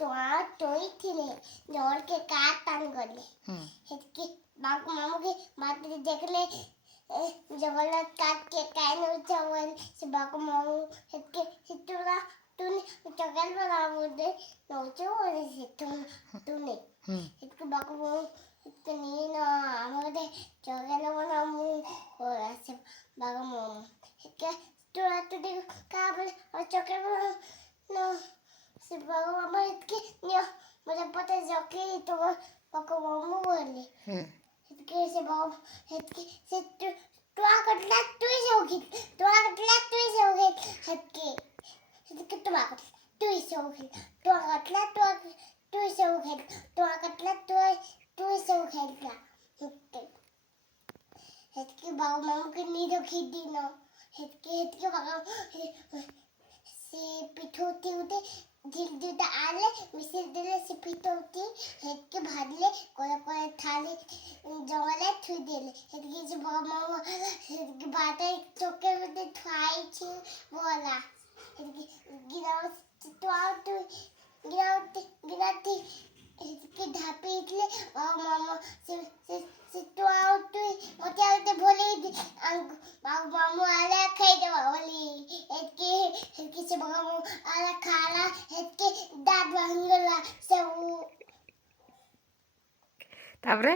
ତୋଇଥିଲେ ଜଳକେ କାଟାନ ଗଲେ ହେତକି ବାବୁ ମାମୁକେ ମାତରେ ଦେଖିଲେ ଜଗନ୍ନାଥ କାଟକେ କାଇନ ଉଚ୍ଚବଲ ସେ ବାବୁ ମାମୁ ହେତକି ସିତୁରା ତୁନି ଚଗଲ ବରାବର ନଉଚୁ ଓରେ ତୁନି ହେତକି ବାବୁ ମାମୁ ହେତକି नीना आमगे चगल बनामु ओरासे बाबू मामू हेतके तुरा तुदी काबल और चगल बना no si bago mama itki niya mara pata joki to bako mamu boli itki se bago itki se tu akatla tu joki itki itki tu akatla tu joki itki bago mamu ke ni joki dino itki bago se पिठोती होते झिल जुटा आले मिसर दिले से पिठोती हेतके भाजले कोया कोया थाली जंगले Thuy दिले हेतके जे मामा हेतके बाटा चोके में थुआई छी बोला हेतके गिराव तो आउट गिराती हेतके ढापी इतले मामा से तो आउट मते आउट बोले बाबू मामू आला खाई दे बोली हेतके से मामू आला खाला हेतके दाद भांगला सब ତାପରେ